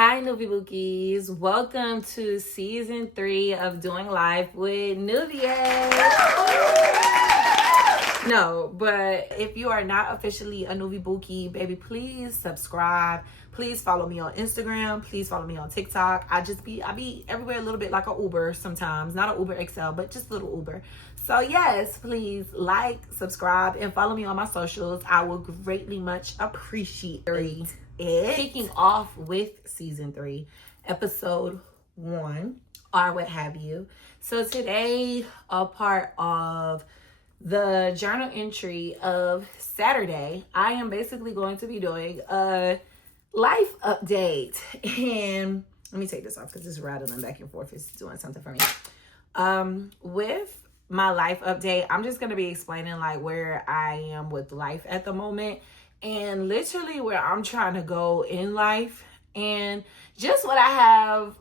Hi, Noviae Bookies. Welcome to season 3 of Doing Life with Noviae. No, but if you are not officially a Noviae Bookie, baby, please subscribe. Please follow me on Instagram. Please follow me on TikTok. I be everywhere a little bit like an Uber sometimes. Not an Uber XL, but just a little Uber. So yes, please like, subscribe, and follow me on my socials. I will greatly much appreciate it. Kicking off with season 3, episode 1, or what have you. So today, a part of the journal entry of Saturday, I am basically going to be doing a life update. And let me take this off because it's rattling back and forth. It's doing something for me. With my life update, I'm just going to be explaining like where I am with life at the moment and literally where I'm trying to go in life and just what I have,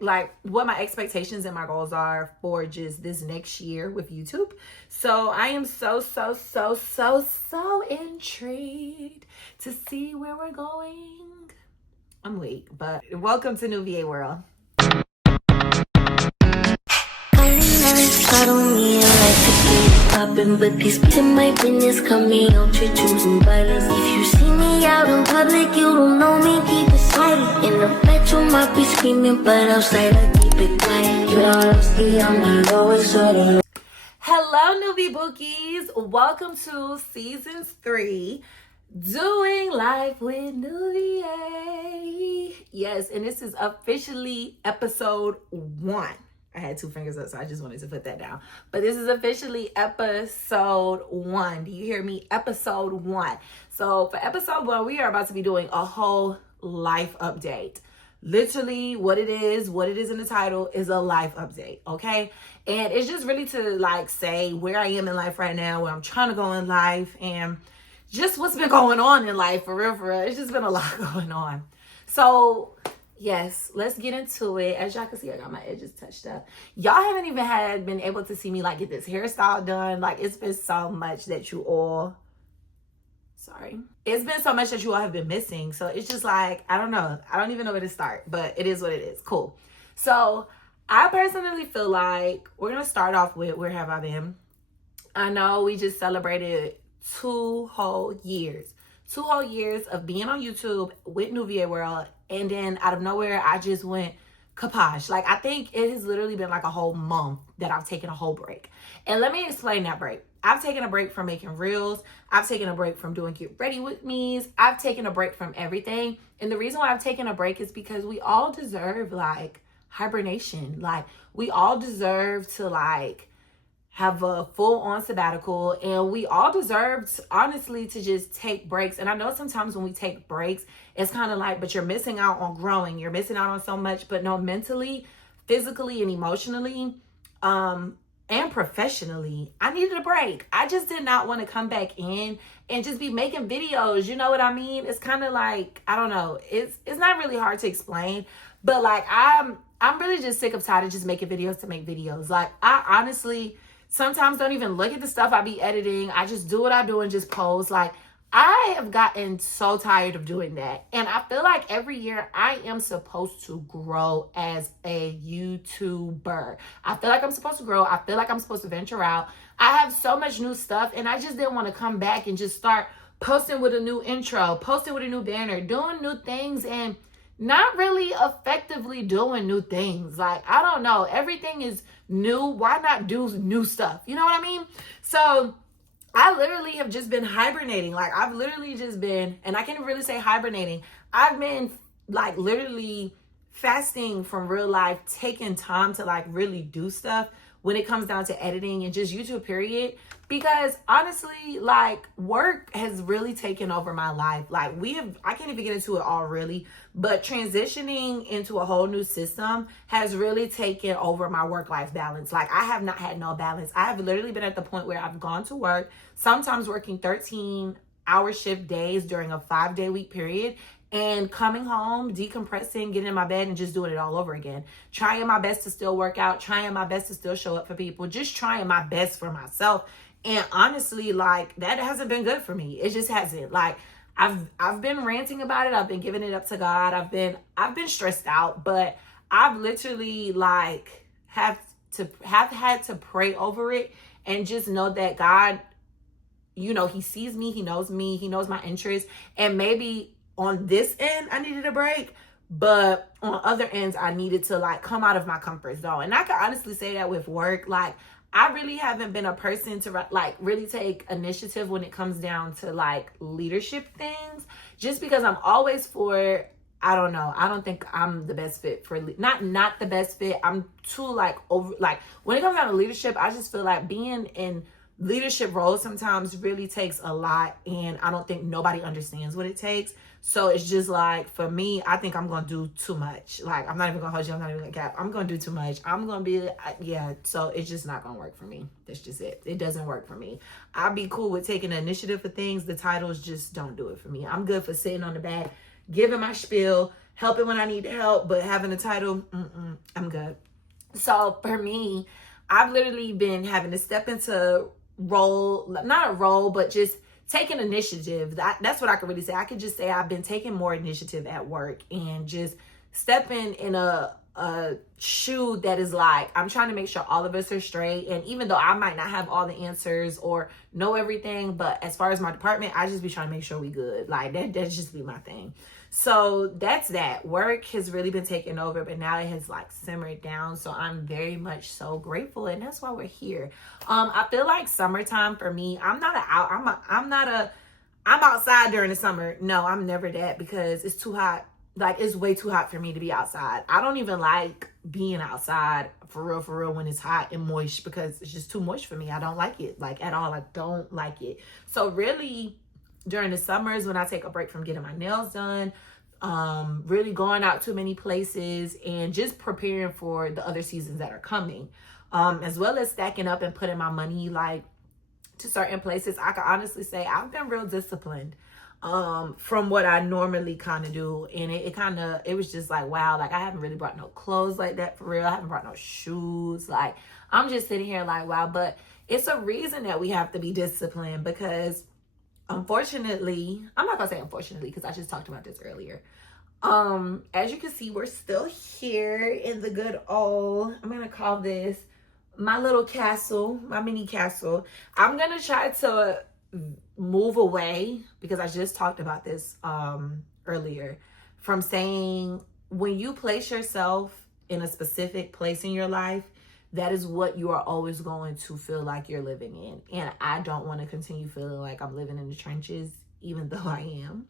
like what my expectations and my goals are for just this next year with YouTube. So I am so intrigued to see where we're going. I'm weak, but welcome to Noviae world. I don't need a life to keep popping, but these in my business coming out to choosing violence. If you see me out in public, you don't know me, keep it silent. In the bedroom, I be screaming, but outside I keep it quiet. You don't see I'm the lowest sorting. Hello, Noviae Bookies. Welcome to season 3, Doing Life with Noviae. Yes, and this is officially episode 1. I had 2 fingers up, so I just wanted to put that down. But this is officially episode 1. Do you hear me? Episode 1. So for episode 1, we are about to be doing a whole life update. Literally what it is in the title is a life update, okay? And it's just really to like say where I am in life right now, where I'm trying to go in life, and just what's been going on in life, for real. It's just been a lot going on. So yes, let's get into it. As y'all can see, I got my edges touched up. Y'all haven't even been able to see me like get this hairstyle done. Like it's been so much that you all, it's been so much that you all have been missing. So it's just like, I don't know. I don't even know where to start, but it is what it is. Cool. So I personally feel like we're going to start off with where have I been? I know we just celebrated 2 whole years. 2 whole years of being on YouTube with Noviae World. And then out of nowhere, I just went kaposh. Like, I think it has literally been like a whole month that I've taken a whole break. And let me explain that break. I've taken a break from making reels. I've taken a break from doing get ready with me's. I've taken a break from everything. And the reason why I've taken a break is because we all deserve like hibernation. Like we all deserve to like have a full-on sabbatical, and we all deserve, honestly, to just take breaks. And I know sometimes when we take breaks, it's kind of like, but you're missing out on growing. You're missing out on so much, but no, mentally, physically, and emotionally, and professionally, I needed a break. I just did not want to come back in and just be making videos. You know what I mean? It's kind of like, I don't know. It's not really hard to explain, but like, I'm really just sick of tired of just making videos to make videos. Like, I honestly sometimes don't even look at the stuff I be editing. I just do what I do and just post. Like, I have gotten so tired of doing that. And I feel like every year I am supposed to grow as a YouTuber. I feel like I'm supposed to grow. I feel like I'm supposed to venture out. I have so much new stuff, and I just didn't want to come back and just start posting with a new intro, posting with a new banner, doing new things, and not really effectively doing new things. Like, I don't know. Everything is new. Why not do new stuff? You know what I mean? So I literally have just been hibernating. Like, I've literally just been, and I can't really say hibernating. I've been like literally fasting from real life, taking time to like really do stuff when it comes down to editing and just YouTube period. Because honestly, like work has really taken over my life. Like I can't even get into it all really, but transitioning into a whole new system has really taken over my work-life balance. Like I have not had no balance. I have literally been at the point where I've gone to work, sometimes working 13-hour shift days during a 5-day week period, and coming home, decompressing, getting in my bed and just doing it all over again. Trying my best to still work out, trying my best to still show up for people, just trying my best for myself. And honestly, like that hasn't been good for me. It just hasn't. Like I've been ranting about it. I've been giving it up to God. I've been stressed out, but I've literally like have had to pray over it and just know that God, you know, he sees me, he knows my interests. And maybe on this end I needed a break, but on other ends I needed to like come out of my comfort zone. And I can honestly say that with work, like I really haven't been a person to like really take initiative when it comes down to like leadership things, just because I'm always for, I don't know, I don't think I'm the best fit for not the best fit. I'm too like over, like when it comes down to leadership, I just feel like being in leadership roles sometimes really takes a lot, and I don't think nobody understands what it takes. So it's just like, for me, I think I'm gonna do too much. Like, I'm not even gonna hold you, I'm not even gonna cap. I'm gonna do too much. I'm gonna be, yeah, so it's just not gonna work for me. That's just it. It doesn't work for me. I'll be cool with taking the initiative for things. The titles just don't do it for me. I'm good for sitting on the back, giving my spiel, helping when I need help, but having a title, I'm good. So for me, I've literally been having to step into not a role, but just taking initiative. That's what I could really say. I could just say I've been taking more initiative at work and just stepping in a shoe that is like, I'm trying to make sure all of us are straight. And even though I might not have all the answers or know everything, but as far as my department, I just be trying to make sure we good. Like that's just be my thing. So that's that. Work has really been taking over, but now it has like simmered down. So I'm very much so grateful, and that's why we're here. I feel like summertime for me, I'm outside during the summer. No, I'm never that, because it's too hot. Like, it's way too hot for me to be outside. I don't even like being outside for real when it's hot and moist, because it's just too moist for me. I don't like it, like, at all. I don't like it. So really, during the summers when I take a break from getting my nails done, really going out to many places and just preparing for the other seasons that are coming, as well as stacking up and putting my money like to certain places, I can honestly say I've been real disciplined from what I normally kind of do. And it was just like, wow, like I haven't really brought no clothes like that for real. I haven't brought no shoes. Like, I'm just sitting here like, wow. But it's a reason that we have to be disciplined, because unfortunately, I'm not gonna say unfortunately, because I just talked about this earlier. As you can see, we're still here in the good old, I'm gonna call this my little castle, my mini castle. I'm gonna try to move away, because I just talked about this earlier, from saying when you place yourself in a specific place in your life, that is what you are always going to feel like you're living in. And I don't want to continue feeling like I'm living in the trenches, even though I am.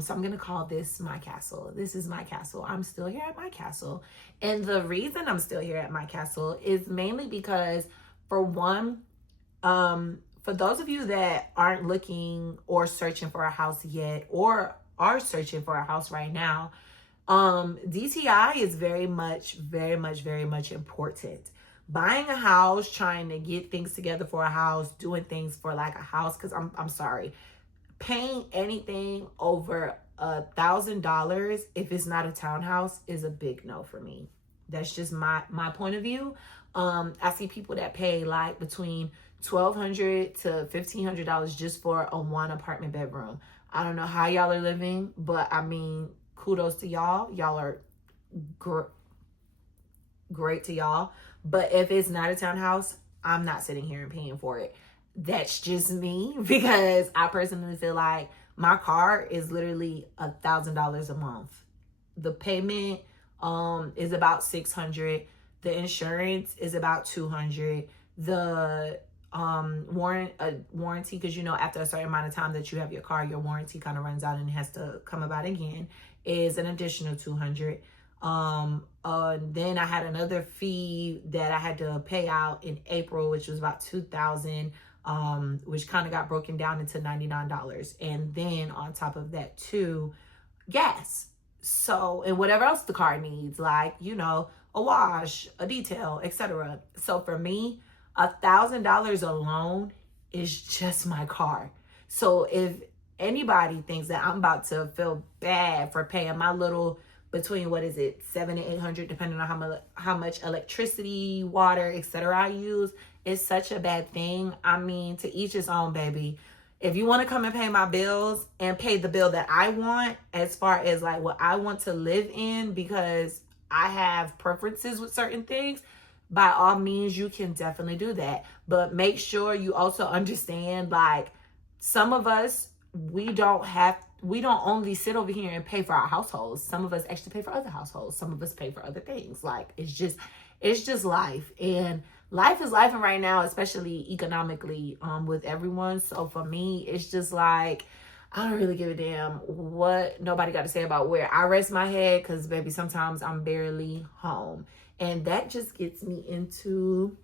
So I'm going to call this my castle. This is my castle. I'm still here at my castle. And the reason I'm still here at my castle is mainly because, for one, for those of you that aren't looking or searching for a house yet, or are searching for a house right now, DTI is very much important. Buying a house, trying to get things together for a house, doing things for like a house, because I'm sorry, paying anything over $1,000 if it's not a townhouse is a big no for me. That's just my point of view. I see people that pay like between $1,200 to $1,500 just for a one apartment bedroom. I don't know how y'all are living, but I mean, kudos to y'all. Y'all are great to y'all. But if it's not a townhouse, I'm not sitting here and paying for it. That's just me, because I personally feel like my car is literally $1,000 a month. The payment is about $600. The insurance is about $200. The warranty, because you know, after a certain amount of time that you have your car, your warranty kind of runs out and it has to come about again, is an additional $200. Then I had another fee that I had to pay out in April, which was about $2,000, which kind of got broken down into $99. And then on top of that too, gas. So, and whatever else the car needs, like, you know, a wash, a detail, etc. So for me, $1,000 alone is just my car. So if anybody thinks that I'm about to feel bad for paying my little, between what is it, $700 and $800, depending on how much electricity, water, etc. I use, it's such a bad thing. I mean, to each his own, baby. If you want to come and pay my bills and pay the bill that I want, as far as like what I want to live in, because I have preferences with certain things, by all means, you can definitely do that. But make sure you also understand, like, some of us, we don't only sit over here and pay for our households. Some of us actually pay for other households. Some of us pay for other things. Like, it's just life. And life is life right now, especially economically, with everyone. So for me, it's just like, I don't really give a damn what nobody got to say about where I rest my head, because baby, sometimes I'm barely home. And that just gets me into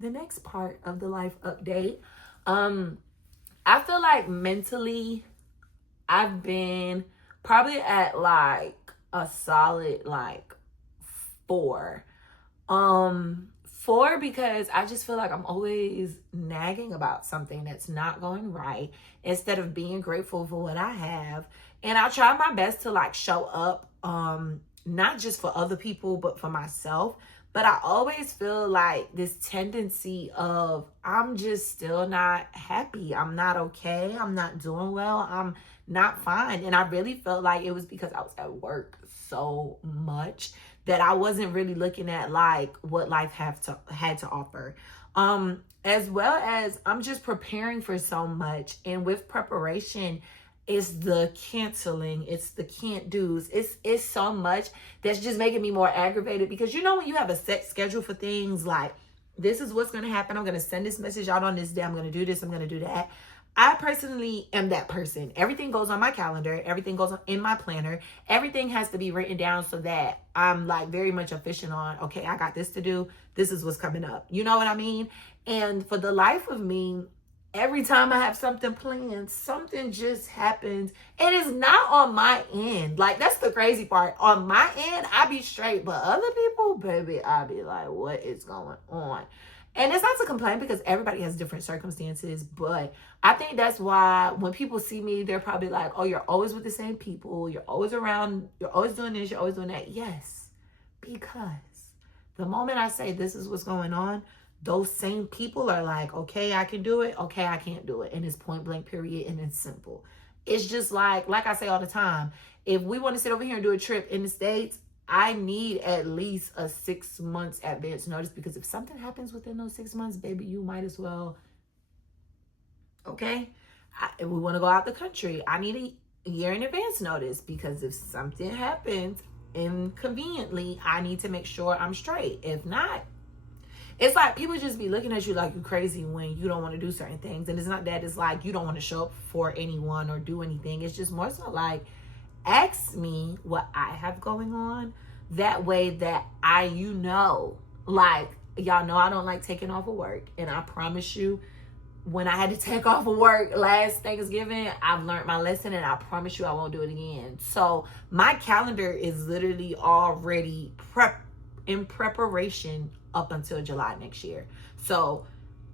the next part of the life update. I feel like mentally, I've been probably at like a solid like 4. 4 because I just feel like I'm always nagging about something that's not going right, instead of being grateful for what I have. And I try my best to like show up, not just for other people, but for myself. But I always feel like this tendency of, I'm just still not happy. I'm not okay. I'm not doing well. I'm not fine. And I really felt like it was because I was at work so much that I wasn't really looking at like what life had to offer. As well as I'm just preparing for so much. And with preparation, it's the canceling, it's the can't do's, it's so much that's just making me more aggravated. Because you know, when you have a set schedule for things, like, this is what's going to happen, I'm going to send this message out on this day, I'm going to do this, I'm going to do that. I personally am that person. Everything goes on my calendar, everything goes on in my planner, everything has to be written down, so that I'm like very much efficient on, okay, I got this to do, this is what's coming up, you know what I mean? And for the life of me, every time I have something planned, something just happens. And it's not on my end. Like, that's the crazy part. On my end, I be straight. But other people, baby, I be like, what is going on? And it's not to complain, because everybody has different circumstances. But I think that's why when people see me, they're probably like, oh, you're always with the same people. You're always around. You're always doing this. You're always doing that. Yes, because the moment I say this is what's going on, those same people are like, okay, I can do it. Okay, I can't do it. And it's point blank, period. And it's simple. It's just like I say all the time, if we want to sit over here and do a trip in the States, I need at least a 6 months advance notice, because if something happens within those 6 months, baby, you might as well, okay? If we want to go out the country, I need a year in advance notice, because if something happens inconveniently, I need to make sure I'm straight. If not, it's like people just be looking at you like you crazy when you don't want to do certain things. And it's not that it's like you don't want to show up for anyone or do anything. It's just more so like, ask me what I have going on. That way that like, y'all know I don't like taking off of work. And I promise you, when I had to take off of work last Thanksgiving, I've learned my lesson, and I promise you I won't do it again. So my calendar is literally already in preparation up until July next year. So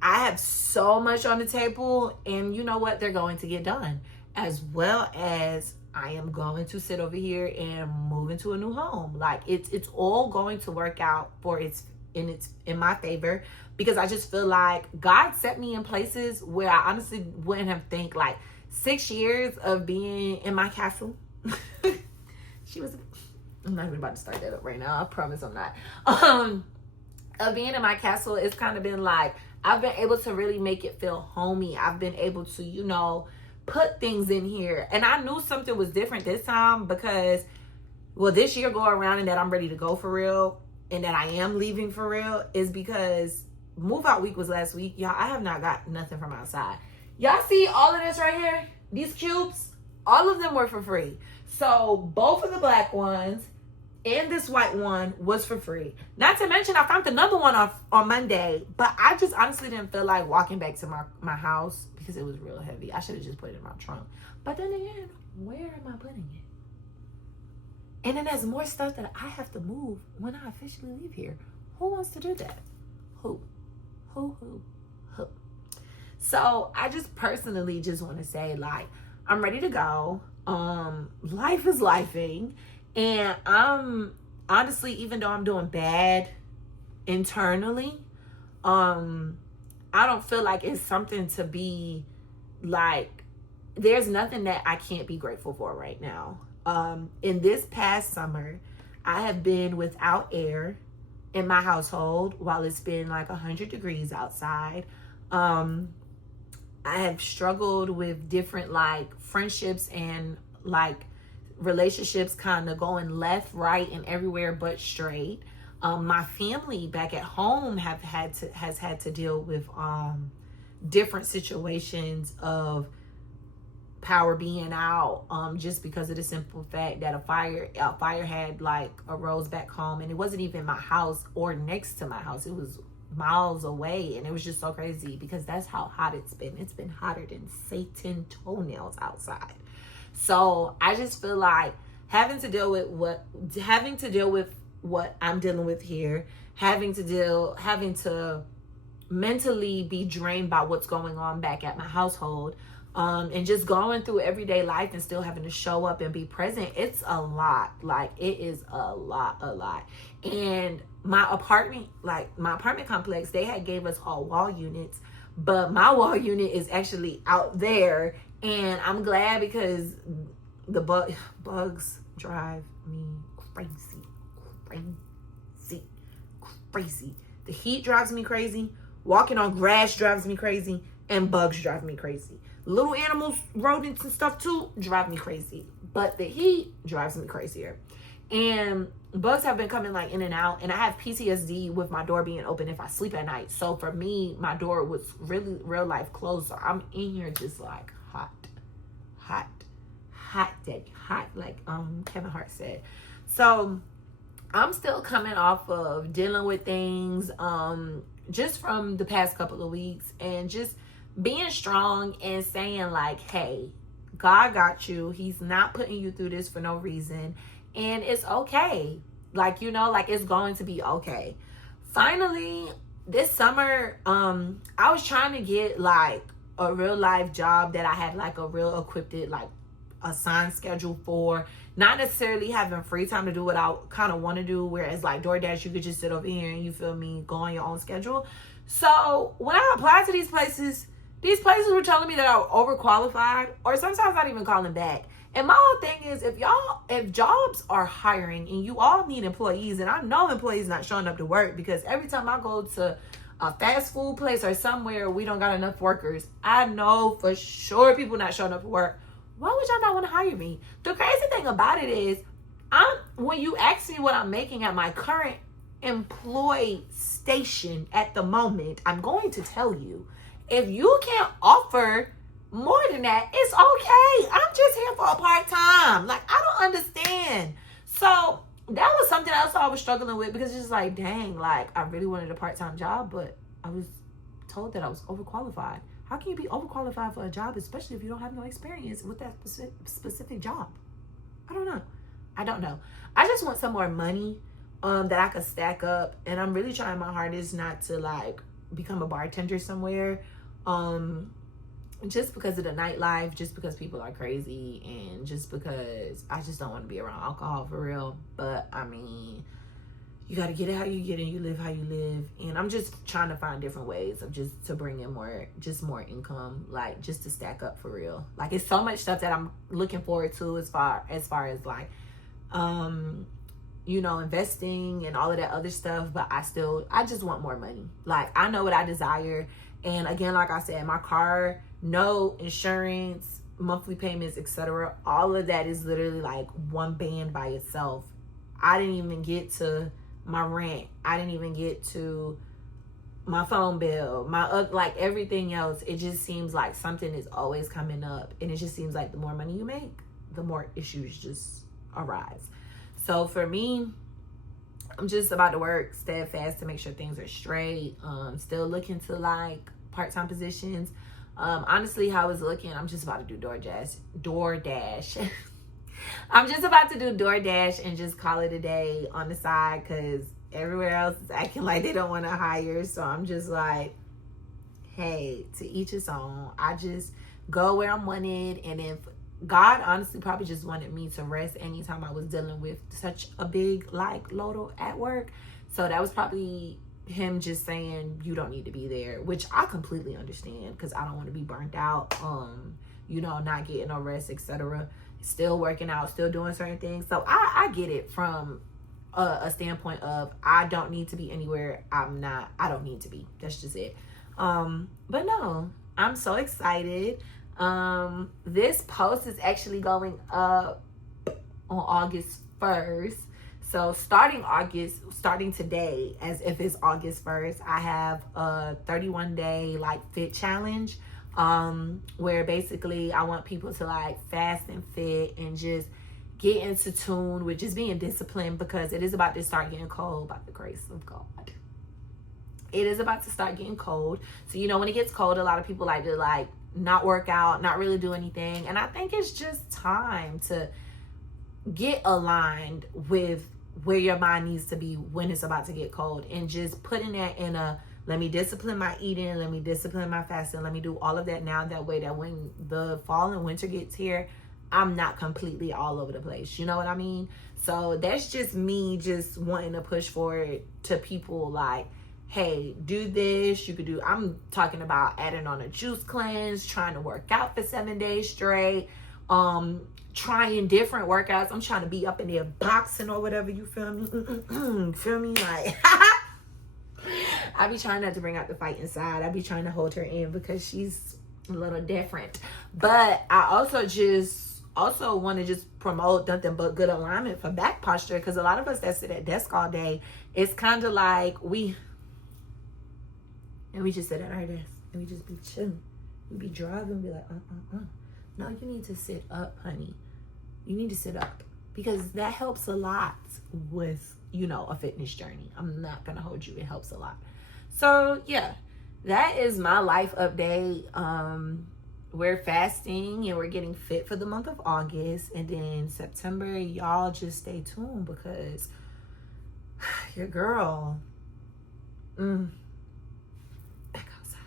I have so much on the table, and you know what? They're going to get done. As well as I am going to sit over here and move into a new home. Like, it's all going to work out in my favor, because I just feel like God set me in places where I honestly wouldn't have think. Like, 6 years of being in my castle. I'm not even about to start that up right now. I promise I'm not. Of being in my castle, it's kind of been like, I've been able to really make it feel homey. I've been able to, put things in here. And I knew something was different this time, because, well, this year go around and that I'm ready to go for real, and that I am leaving for real, is because move out week was last week. Y'all, I have not got nothing from outside. Y'all see all of this right here? These cubes, all of them were for free. So both of the black ones and this white one was for free. Not to mention, I found another one on Monday, but I just honestly didn't feel like walking back to my house because it was real heavy. I should have just put it in my trunk. But then again, where am I putting it? And then there's more stuff that I have to move when I officially leave here. Who wants to do that? Who? So I just personally just want to say, like, I'm ready to go. Life is lifing. And I'm honestly, even though I'm doing bad internally, I don't feel like it's something to be like there's nothing that I can't be grateful for right now. In this past summer, I have been without air in my household while it's been like 100 degrees outside. I have struggled with different like friendships and like relationships kind of going left, right, and everywhere but straight. My family back at home has had to deal with different situations of power being out, just because of the simple fact that a fire had like arose back home, and it wasn't even my house or next to my house. It was miles away, and it was just so crazy because that's how hot it's been. It's been hotter than Satan toenails outside. So I just feel like having to deal with what I'm dealing with here, having to mentally be drained by what's going on back at my household, and just going through everyday life and still having to show up and be present. It's a lot. Like, it is a lot. And my apartment complex, they had gave us all wall units, but my wall unit is actually out there. And I'm glad because the bugs drive me crazy. The heat drives me crazy. Walking on grass drives me crazy. And bugs drive me crazy. Little animals, rodents and stuff too, drive me crazy. But the heat drives me crazier. And bugs have been coming like in and out. And I have PTSD with my door being open if I sleep at night. So for me, my door was really real life closed. So I'm in here just like hot, daddy, hot, like Kevin Hart said. So I'm still coming off of dealing with things just from the past couple of weeks, and just being strong and saying like, hey, God got you. He's not putting you through this for no reason, and it's okay. Like, you know, like, it's going to be okay. Finally, this summer, I was trying to get like a real life job that I had like a real equipped, like assigned schedule for, not necessarily having free time to do what I kind of want to do, whereas like DoorDash, you could just sit over here and, you feel me, go on your own schedule. So when I applied to these places were telling me that I was overqualified, or sometimes not even calling back. And my whole thing is, if jobs are hiring and you all need employees, and I know employees not showing up to work, because every time I go to a fast food place or somewhere we don't got enough workers, I know for sure people not showing up for work. Why would y'all not want to hire me? The crazy thing about it is, when you ask me what I'm making at my current employed station at the moment, I'm going to tell you. If you can't offer more than that, it's okay. I'm just here for a part-time. Like, I don't understand. So that was something else I was struggling with, because it's just like, dang, like, I really wanted a part-time job, but I was told that I was overqualified. How can you be overqualified for a job, especially if you don't have no experience with that specific job? I don't know. I just want some more money that I could stack up, and I'm really trying my hardest not to like become a bartender somewhere, just because of the nightlife, just because people are crazy, and just because I just don't want to be around alcohol for real. But I mean, you got to get it how you get it, you live how you live. And I'm just trying to find different ways of just to bring in more income, like just to stack up for real. Like, it's so much stuff that I'm looking forward to as far as like, you know, investing and all of that other stuff. But I just want more money. Like, I know what I desire. And again, like I said, my car, no insurance, monthly payments, etc. All of that is literally like one band by itself. I didn't even get to my rent. I didn't even get to my phone bill, like everything else. It just seems like something is always coming up, and it just seems like the more money you make, the more issues just arise. So for me, I'm just about to work steadfast to make sure things are straight. Still looking to like part-time positions. Honestly, how it's looking, I'm just about to do DoorDash. I'm just about to do DoorDash and just call it a day on the side, because everywhere else is acting like they don't want to hire. So I'm just like, hey, to each his own. I just go where I'm wanted. And if God honestly probably just wanted me to rest anytime I was dealing with such a big like load at work. So that was probably him just saying, you don't need to be there, which I completely understand, because I don't want to be burnt out you know, not getting no rest, etc. Still working out, still doing certain things. So I get it from a standpoint of I don't need to be anywhere I don't need to be. That's just it. But no, I'm so excited. This post is actually going up on August 1st. So starting today, as if it's August 1st, I have a 31-day like fit challenge, where basically I want people to like fast and fit and just get into tune with just being disciplined, because it is about to start getting cold by the grace of God. It is about to start getting cold. So, you know, when it gets cold, a lot of people like to like not work out, not really do anything. And I think it's just time to get aligned with where your mind needs to be when it's about to get cold, and just putting that in a, let me discipline my eating, let me discipline my fasting, let me do all of that now. That way that when the fall and winter gets here, I'm not completely all over the place. You know what I mean? So that's just me just wanting to push forward to people like, hey, do this. You could do, I'm talking about adding on a juice cleanse, trying to work out for 7 days straight, trying different workouts. I'm trying to be up in there boxing or whatever, you feel me? Feel me? Like, I be trying not to bring out the fight inside. I be trying to hold her in because she's a little different. But I also want to just promote nothing but good alignment for back posture, because a lot of us that sit at desk all day, it's kind of like we just sit at our desk and we just be chilling. We be driving, be like, No, you need to sit up, honey. You need to sit up, because that helps a lot with, you know, a fitness journey. I'm not going to hold you. It helps a lot. So yeah, that is my life update. We're fasting and we're getting fit for the month of August. And then September, y'all just stay tuned, because your girl, back outside.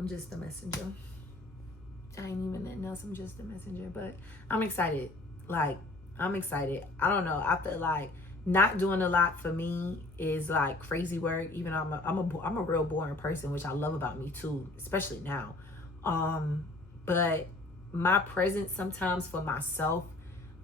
I'm just a messenger. I ain't even nothing else. I'm just a messenger. But I'm excited. Like, I'm excited. I don't know. I feel like not doing a lot for me is like crazy work. Even though I'm a real boring person, which I love about me too, especially now. But my presence sometimes for myself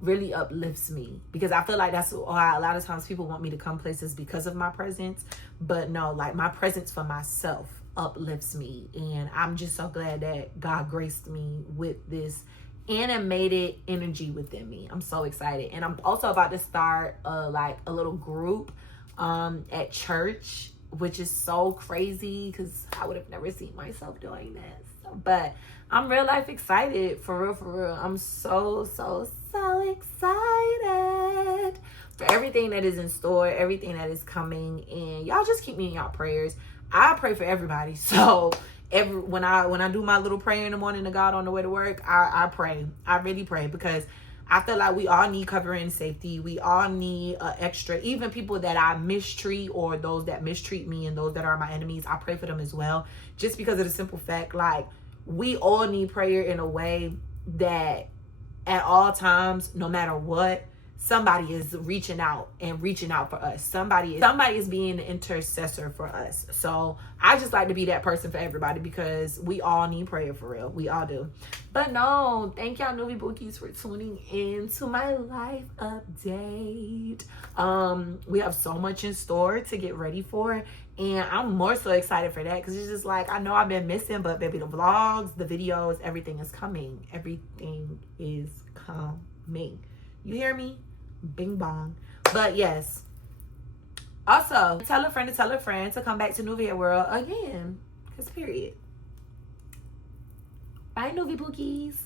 really uplifts me, because I feel like that's why a lot of times people want me to come places because of my presence. But no, like my presence for myself uplifts me, and I'm just so glad that God graced me with this animated energy within me. I'm so excited. And I'm also about to start like a little group at church, which is so crazy because I would have never seen myself doing that. So, but I'm real life excited, for real. I'm so excited for everything that is in store, everything that is coming. And y'all just keep me in y'all prayers. I pray for everybody. So when I do my little prayer in the morning to God on the way to work, I pray. I really pray, because I feel like we all need covering and safety. We all need extra, even people that I mistreat, or those that mistreat me and those that are my enemies, I pray for them as well. Just because of the simple fact, like, we all need prayer in a way that at all times, no matter what, somebody is reaching out for us. Somebody is being an intercessor for us. So I just like to be that person for everybody, because we all need prayer, for real. We all do. But no, thank y'all Noviae Bookies for tuning in to my life update. We have so much in store to get ready for, and I'm more so excited for that, because it's just like, I know I've been missing, but baby, the vlogs, the videos, everything is coming. Everything is coming. You hear me? Bing bong. But yes, also tell a friend to come back to Noviae World again, because period. Bye, Noviae Bookies.